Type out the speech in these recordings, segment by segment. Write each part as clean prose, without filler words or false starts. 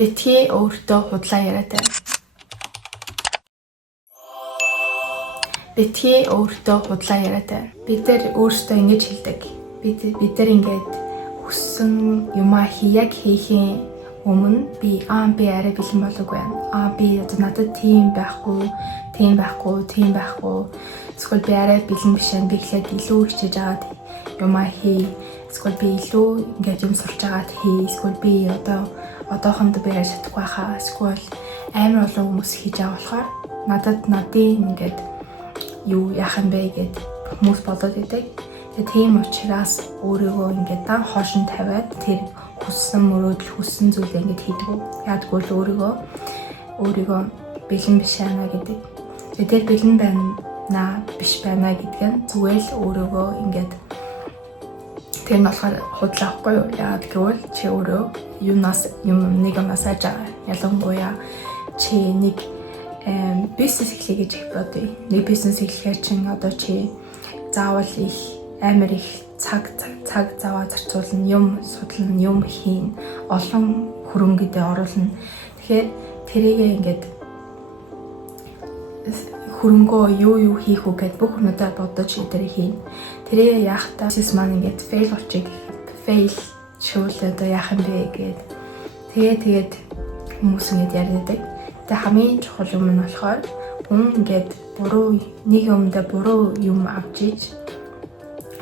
Битгий өөртөө худлаа яриатай. Битгий өөртөө худлаа яриатай. Бид нар өөртөө ингэж хэлдэг. Бид нар ингэж хүссэн юмаа хийхийн өмнө би арай бэлэн болов байна. Би одоо надад тийм байхгүй. Эсвэл би арай бэлэн биш би ихлээр илүү хичээж агаад юмаа хий. Эсвэл би илүү ингэж юм сурч агаад хий. Эсвэл би одоохондоо би яаж чадахгүй хаа. Эсвэл амар олон хүмүүс хийж байгаа болохоор надын ингэж юу яах юм бэ гэд хүмүүс бодоод идэг. Тийм учраас өөрийгөө ингээд дан хоошин тавиад тэр хүссэн зүйлээ ингээд хийдэг. Яадгүй л өөрийгөө бэлэн биш байна гэдэг. Тэр бэлэн байна биш байна гэдэг нь зүгээр л өөрийгөө ингээд тэр нь болохоор худлаа ахгүй юу? Яагаад гэвэл чи өөрөө нэг юмнаас айж байгаа. Ялангуяа чи нэг бизнес эхлэе гэж бодъё. Нэг бизнес эхлэхээр чинь одоо чи заавал амар их цаг заваа зарцуулна, юм судлана, юм хийн, олон хөрөнгөдөө оруулна. Тэгэхээр тэрийг ингээд хөрөнгөө юу хийх үү гэд бүх юмудаа бодож тэрийг хийн. Тэрийг яахтаа бизнес маань ингээд фейл шүүлээ одоо яах юм бэ гэд. Тэгээд хүмүүс ингээд ярьдаг. Тэгээ хамгийн чухал юм нь болохоор ингээд нэг юмдаа буруу юм авч иж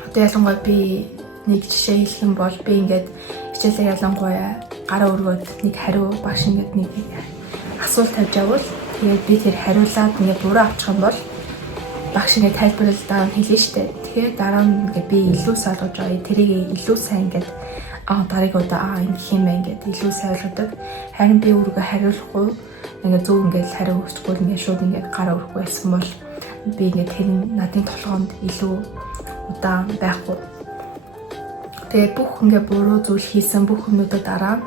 одоо ялангуяа би нэг жишээ хэлэх юм бол би ингээд хичээлээ ялангуяа гараа өргөд нэг хариу багш ингээд нэг асуулт тавьж авал тэгээд би тэр хариулаад ингээд буруу авчих юм бол багш ингээд тайлбарлал дараа нь хэлнэ штэ. Тэгээд дараа нь ингээд би илүү ойлгож байгаа. Тэрийг илүү сайн ингээд дараагийн удаа ингэх юм байна ингээд илүү сайн ойлгодог. Харин би өөрийгөө хариулахгүй ингээд зөв ингээд хариу өгөхгүй ингээд шууд ингээд гараа өрөхгүй байсан бол би ингээд тэр надын толгоонд илүү удаан байхгүй. Тэгээд бүх ингээд буруу зүйл хийсэн бүх хүмүүстээ дараа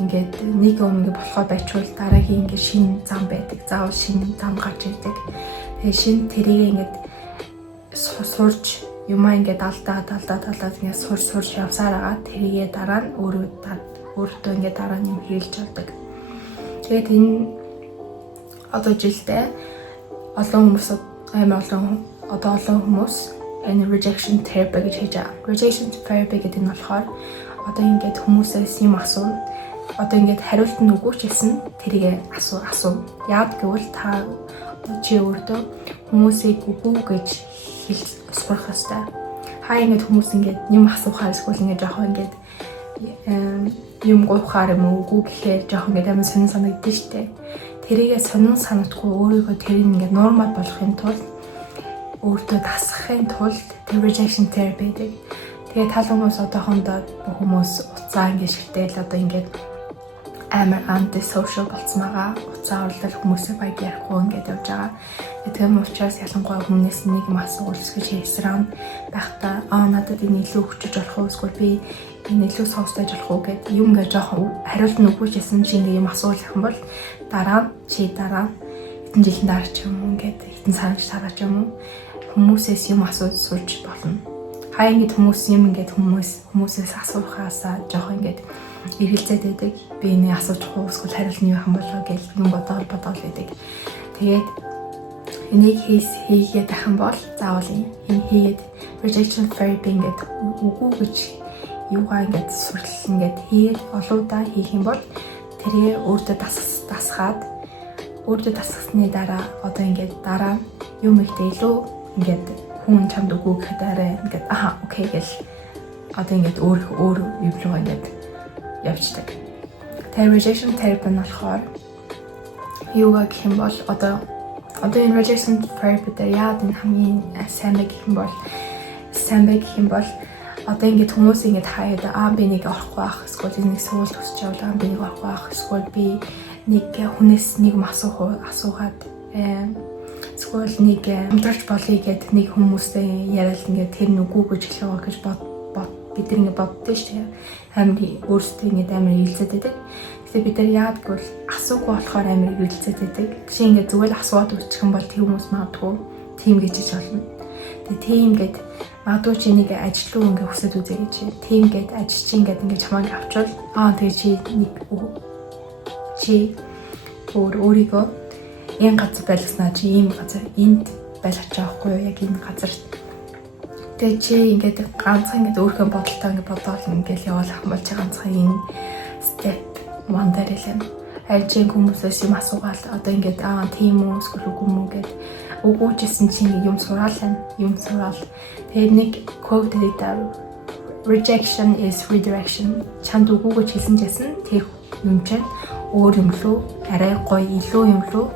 ингээд нэг юм ингээд болохоо байчвал дараагийн ингээд шинэ зам байдаг. Заавал шинэ зам гарч ирдэг. Тэгээд шинэ тэрийг ингээд сурч юмаа ингээд алдаад ингээд сурч явсаар байгаа. Тэрийгээ дараа нь өөртөө ингээд дараа нь юм хэлж болдог. Тэгээд энэ одоо жилдээ олон хүмүүс энэ rejection therapy гэж хийж байгаа. Rejection therapy гэдэг нь болохоор одоо ингээд хүмүүсээс юм асуув. Одоо ингээд хариулт нь үгүй ч гэсэн тэрийг асуув. Яад гэвэл та чи өөртөө хүмүүсийг үгүй гэж хэлж сурах ёстой. Хаа ингээд хүмүүс ингээд юм асуухаар эсвэл ингээд жоохон ингээд юм гоохаар юм үгүй гэхээр жоохон ингээд амар сонин санагддаг штэ. Тэрийгээ сонин санагдахгүй өөрийгөө тэр ингээд нормал болгохын тулд өөртөө тасахын тулд rejection therapy гэдэг. Тэгээд тал хүмүүс одоохондоо хүмүүс уцаа ингээд шигтэл одоо ингээд амар anti-social болсон байгаа. Уцаа урлал хүмүүсээ баяг ярихгүй ингээд явж байгаа. Тийм учраас ялангуяа хүмүүнээс нэг юм асуувал гэж хэлсрэн байхдаа надад энэ илүү хүчиж болох уу эсвэл би энэ илүү сонсдож болох уу гэд юм ингээд жоохон хариулт нь үгүй гэсэн чи ингээд юм асуулах юм бол дараа хэдэн жилийн дараа ч юм уу ингээд хэдэн сарч дараа ч юм уу хүмүүсээс юм асууж сурч болно. Хаа ингэж хүмүүсээс асуухаасаа жоохон ингэж эргэлзээд байдаг. Би энэ асуучих уу эсвэл хариулт нь юу юм болоо гэж юм бодоод байдаг. Тэгээд энийг хийгээд ах юм бол заавал энэ хийгээд rejection therapy ингэж үгүй гэж юугаа ингэж сурлал ингэж хийгээд олоудаа хийх юм бол тэрээ өөртөө дасгасны дараа одоо ингэж дараа юм ихтэй илүү ингээд хүн чамд үгүй гэхэд арай ингээд окей гэл одоо ингээд өөр юм руу ингээд явчихдаг. Тэгээ rejection therapy нь болохоор юугаа гэх юм бол одоо энэ rejection therapy дээр яад энэ хамгийн сайн гэх юм бол одоо ингээд хүмүүс ингээд хаяад би нэг орохгүй байх эсвэл нэг суулт хүсч явлаа би нэг орохгүй байх эсвэл би нэг хүнээс нэг юм асуугаад эсвэл нэг хамтрч болъё гэд нэг хүмүүстэй яриад ингээд тэр нүгүү гэж хэлээ гэж бид нар ингээд боддөө шүү. Амар өөрсдөө ингээд амар илзээд байдаг. Тэгэхээр бид нар яад гэвэл асуухгүй болохоор амар илзээд байдаг. Жишээ ингээд зүгээр л асууад үчих юм бол тэр хүмүүс магадгүй тийм гэж хэлж болно. Тэгээ тийм ингээд магадгүй чи нэг ажил руу ингээд хүсэж үзье гэж тийм ингээд ажиж чи ингээд чамайг авчвал тэгээ чи чи өөрийгөө энэ газар байлгаснаа чи ийм газар энд байлгаж байгаа хгүй юу? Яг энэ газар. Тэгээ чи ингээд ганцхан ингээд өөрхөн бодолтой ингээд бодоол ингээд явуулах юм бол чи ганцхан энэ step 1 дээр хэлэн. Альжин хүмүүсээс юм асуугаал одоо ингээд тийм үү эсвэл үгүй мүү гэд өгөөжсэн чинь юм сураал. Тэгээ нэг quote дээр rejection is redirection. Чамд үгүйгөө хэлсэн тэр юм чинь өөр юм лөө арай гоё илүү юм лөө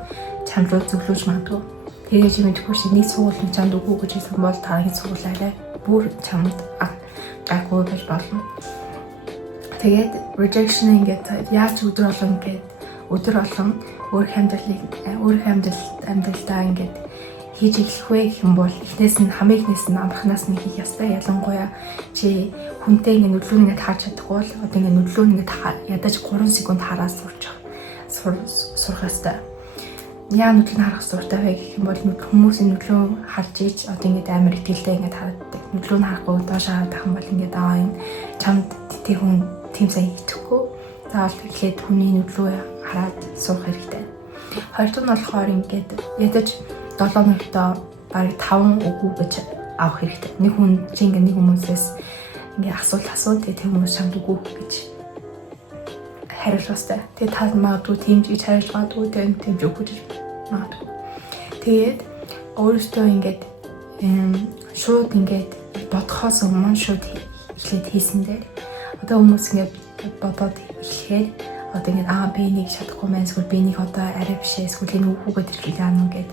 чамд руу зөвлөж магадгүй. Тэгээ чи мэдгүй чи нэг сургуулийн чамд үгүйгөө хэлсэн бол тагийн сургууль арай бүр чамд гайгүй байж болно. Тэгээд rejection ингээд яаж өдөр болгон өөрийнхөө амьдралдаа ингээд хийж эхлэх вэ гэх юм бол эхнээс нь хамаагнаас нь амрахнаас нь хийх ёстой. Ялангуяа чи хүнтэй ингээд нүдлүүн ингээд харж чадахгүй бол одоо ингээд нүдлүүн ингээд ядаж 3 секунд хараад сурах ёстой. Яа нүдлүүн харах суртай вэ гэх юм бол хүмүүсийн нүдлүүн харж ич одоо ингээд амар ихтэй ингээд харагддаг. Нүдлүүн харахгүй доош хараад байх юм бол ингээд энэ чамд тэр хүн тийм сайн хийхгүй. Заавал эхлээд хүний нүдлөө хараад сурах хэрэгтэй. Хоёрт нь болохоор ингээд ядаж 7 минутаа бараг 5 үгүй гэж авах хэрэгтэй. Нэг хүн чи ингээд нэг хүмүүсээс ингээд асуулт тэгээ хүмүүс чамд үгүй гэж хариулах ёстой. Тэгээ та магадгүй тийм гэж хариулж магадгүй тийм ч үгүй гэж магадгүй. Тэгээд өөрөөсөө ингээд шууд ингээд бодохоос өмнө шууд эхлээд хийсэн дээр одоо хүмүүс ингээд бодоод эхлэхээр одоо ингээд би нэг чадахгүй маань эсвэл би нэг одоо арай биш эсвэл энэ үгүйгээд ирлээ аа гэд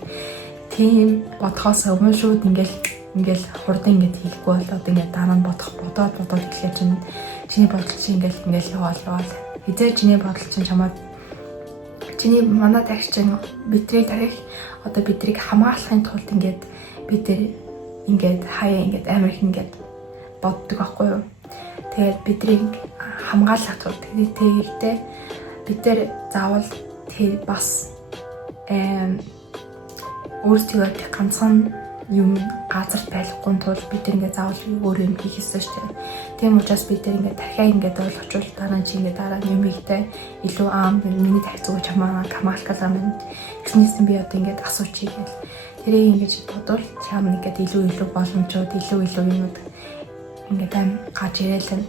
тийм бодохоос өмнө шууд ингээл хурдан ингээд хийхгүй бол одоо ингээд дараа нь бодоод эхлэх чинь чиний бодол чинь ингээл яваал хизээ чиний бодол чинь чамаад чиний манай тархич чинь бидрийг хамгаалахын тулд ингээд бид ингээд хаяа ингээд амар их ингээд боддог байхгүй юу. Тэгээд бидрийг хамгаалах тулд тэгэхдээ бид заавал тэр бас өөрсдөө ганцхан юм газарт байхгүй тул бид ингээд заавал өөр юм хийх ёстой шүү дээ. Тийм учраас бид ингээд дахиад ингээд ойлгочвол дараа нь юм ихтэй илүү миний тархи зүг чамаа хамгаалах гал юм. Эхнээс нь би одоо ингээд асуучих гэл. Тэрийг ингэж бодвол чам ингээд илүү боломжууд илүү юмуд ингээд гаж ирээлэн.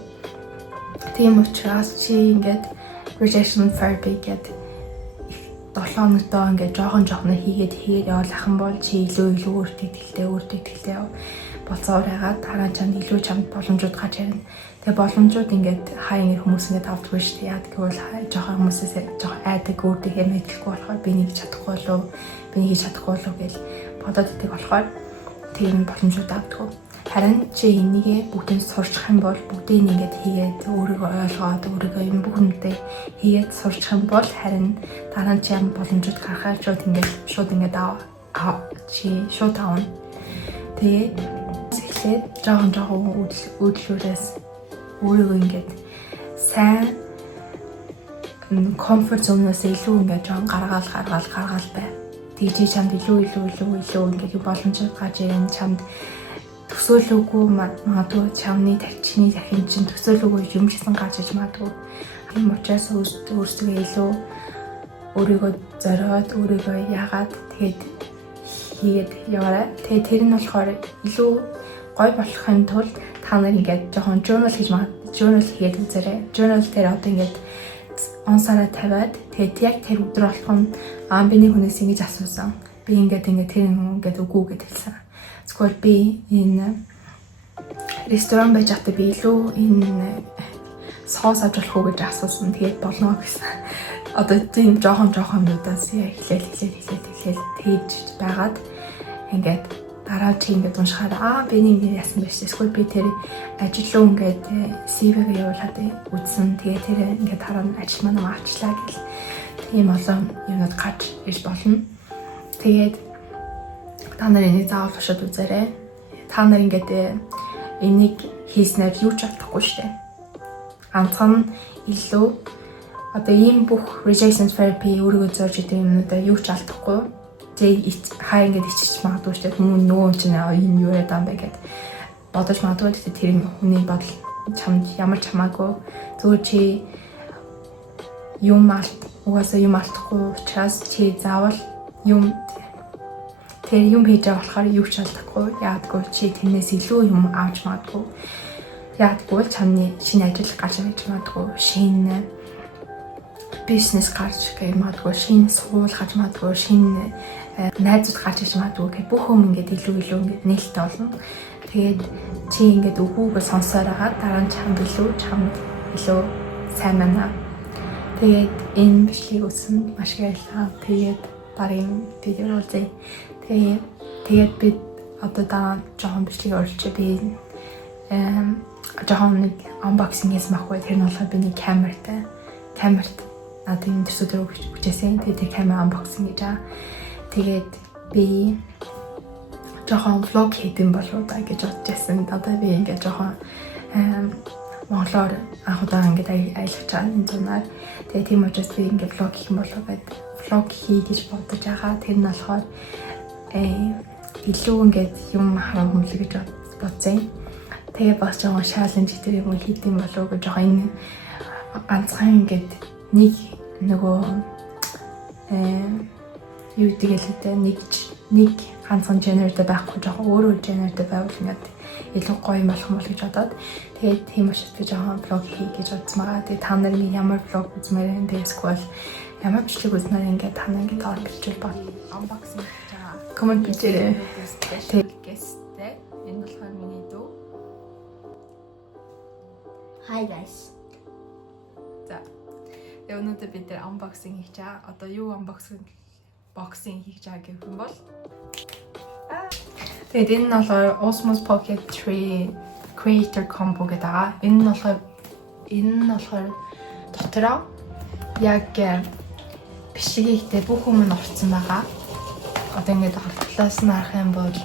Тийм учраас чи ингээд rejection therapy гэдэг 7 хоногтоо ингээд жоохон хийгээд явуулах юм бол чи илүү өөртөө ихтэй болцоор байгаад дараа нь чамд илүү чамд боломжууд гарч ирнэ. Тэгээ боломжууд ингээд хаяа хүмүүс ингээд авдаггүй шүү дээ. Яадаг гэвэл жоохон хүмүүсээс жоохон айдаг өөртөө мэдрэхгүй болохоор би нэг чадахгүй болов гэж бодоод идэг болохоор тийм боломжууд авдаггүй. Харин чи энийгээ бүгдийг сурчих юм бол бүгдийг ингээд хийгээд өөрийгөө ойлгоод өөрийгөө юм бүх юмдээ хийгээд сурчих юм бол харин дараа нь чи юм боломжууд гарахаар шууд ингээд шууд аавна. Тэгээд эхлээд жоохон үйлдэлээс өөрийгөө ингээд сайн comfort zone-оос илүү ингээд жоохон гаргаал бай. Тэгж чамд илүү ингээд боломжууд гарч ирэн чамд төсөөлөөгүй магадгүй чамны тархины тархин чинь төсөөлөөгүй юм шисэн гарч иж магадгүй. Тийм учраас өөрсдөө илүү өөрийгөө зориод өөрийгөө яагаад тэгээд хийгээд яваарай. Тэгээд тэр нь болохоор илүү гой болохын тулд та нар ингээд жоохон journal хийгээд үзээрэй. Journal дээр одоо ингээд онсараа тавиад тэгээд яг тэр өдөр болгон би нэг хүнээс ингэж асуусан. Би ингээд тэр ингээд үгүй гэж хэлсэн. Эсвэл би энэ ресторан байж байхдаа би илүү энэ соос авч болох уу гэж асуусан. Тэгээд болно гэсэн. Одоо тийм жоохон юмудаас эхлээл тэгж байгаад ингээд дараа чи ингээд уншихаар би нэг яасан биш. Эсвэл би тэр ажил руу ингээд CV-г явуулаад үзсэн. Тэгээд тэр ингээд дараа нь ажил маань авчлаа гэл. Тийм олон юмуд гарч иж болно. Тэгээд та нар энийг заавал туршаад үзээрэй. Та нар ингээд энийг хийснээр юу ч алдахгүй шүү дээ. Ганцхан илүү одоо ийм бүх rejection therapy өөрийгөө зорж идэг юмнуудаа юу ч алдахгүй. Тэгээд хаа ингээд иччих магадгүй шүү дээ. Хүмүүс нөгөө чинь энэ юу яриад байгаа юм бэ гэд бодож магадгүй. Тэгээд тэр хүний бодол чамд ямар ч хамаагүй. Зүгээр чи юм угаасаа юм алдахгүй учраас чи заавал юм хийж байгаа болохоор юу ч алдахгүй. Яагадгүй чи тэрнээс илүү юм авч магадгүй. Яагадгүй чамны шинэ ажил гарч ирж магадгүй. Шинэ бизнес гарч ирж магадгүй. Шинэ сургууль гарч магадгүй. Шинэ найзууд гарч ирж магадгүй. Гэх бүх юм ингээд илүү ингээд нээлттэй болно. Тэгээд чи ингээд өгүүгээ сонсоор байгаа дараа нь чамд илүү сайн байна. Тэгээд энэ бичлэгийг үзсэн маш их баярлалаа. Тэгээд дараагийн видео үзье. Тэгээд би одоо дараа жоохон бичлэг оруулчих. Би жоохон нэг unboxing хийсэн байхгүй. Тэр нь болохоор би нэг камерт надад энэ төсөөлөөр хүчээсэн. Тэгээд тэр камер unboxing хийж байгаа. Тэгээд би жоохон vlog хийдэм болов да гэж бодож байсан. Одоо би ингээд жоохон монголоор анх удаа ингээд аялах чам энэ зунаар. Тэгээ тийм учраас би ингээд vlog хийх юм болов гэд vlog хий гэж бодож байгаа. Тэр нь болохоор илүү ингээд юм хараа хүмүүлээ гэж бодсон. Тэгээ бас жоохон challenge дээр юм хийдэм болов гэж жоохон энэ ганцхан ингээд нөгөө юу гэдэг л нэг ганцхан generator байхгүй жоохон өөр generator байвал ингээд илүү гоё юм болох юм бол гэж бодоод тэгээд тийм учраас би жоохон vlog хий гэж бодсон байгаа. Тэгээд та нар ямар vlog үзмээр энэ дээрсгүй ямар бичлэг үзнээр ингээд та нар ингээд орчиж бод unboxing хийж байгаа. Comment бичээрэй. Тэгэхгүйстэй энэ болохоор миний дүү. Hi guys. За. Өнөөдөр бид нэр unboxing хийж байгаа. Одоо юу boxing хийж байгаа гэх юм бол тэгээд энэ нь болохоор Osmos Pocket 3 Creator Combo гэдэг байгаа. Энэ нь болохоор дотроо яг бичлэгийг бүх юм нь орсон байгаа. Одоо ингээд хавтлаас нь харах юм бол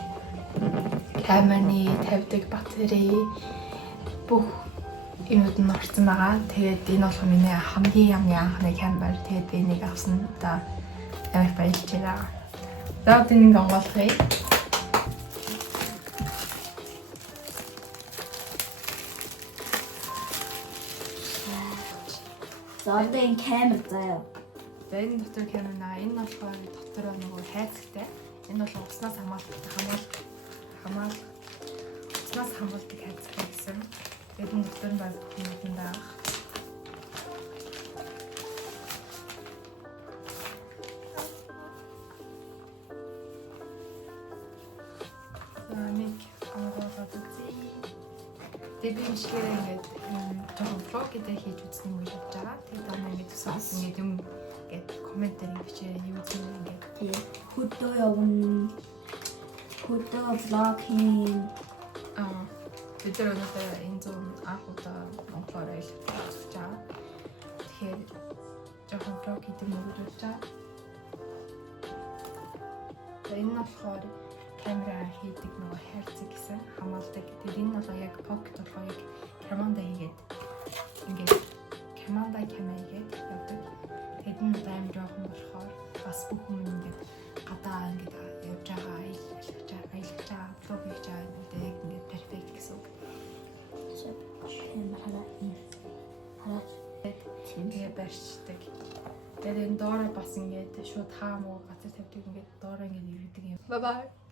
камерны тавьдаг батарей бүх юмуд нь орсон байгаа. Тэгээд энэ болохоор миний хамгийн анхны камер. Тэгээд би энийг авсан да амар баярлж байгаа. За одоо нэг онгоолгоё. За одоо энэ камер заяа. За энэ дотор камер наа. Энэ болохоор дотор нөгөө хайцагтай. Энэ бол уснаас хамгаалдаг хайцагтай гэсэн. Тэгээд энэ дотор нь баг хүмүүс байгаа. Нэг онгоолгоод үзье. Тэгээд би мишгээр ингээд жоохон vlog гэдэг хийж үзсэн юм гэж бодож байгаа. Тэгээд дараа ингээд төсөөлс ингээд юм ингээд комментээр бичээрэй юу гэсэн юм ингээд. Тэгээд хөдөө явна. Хөдөө vlog хийн. Бид өнөөдөр энэ зүүн анх удаа монголоор аялах гэж байгаа. Тэгэхээр жоохон vlog хийх юм гэж бодож байгаа. Энэ нь болохоор камера хийдэг нөгөө хайрцаг гэсэн хамгаалдаг. Тэгээд энэ бол яг pocket болохоор яг камеранда хийгээд ингээд камера хийгээд явдаг. Тэгээд энэ амар жоохон болохоор бас бүх юм ингээд гадаа ингээд явж байгаа аялж байгаа vlog хийж байгаа юм дээр яг ингээд перфект гэсэн үг. Тэгээ барьцдаг. Тэгээд энэ доороо бас ингээд шууд хаамуу газар тавьдаг ингээд доороо ингээд иргэдэг юм. Bye bye.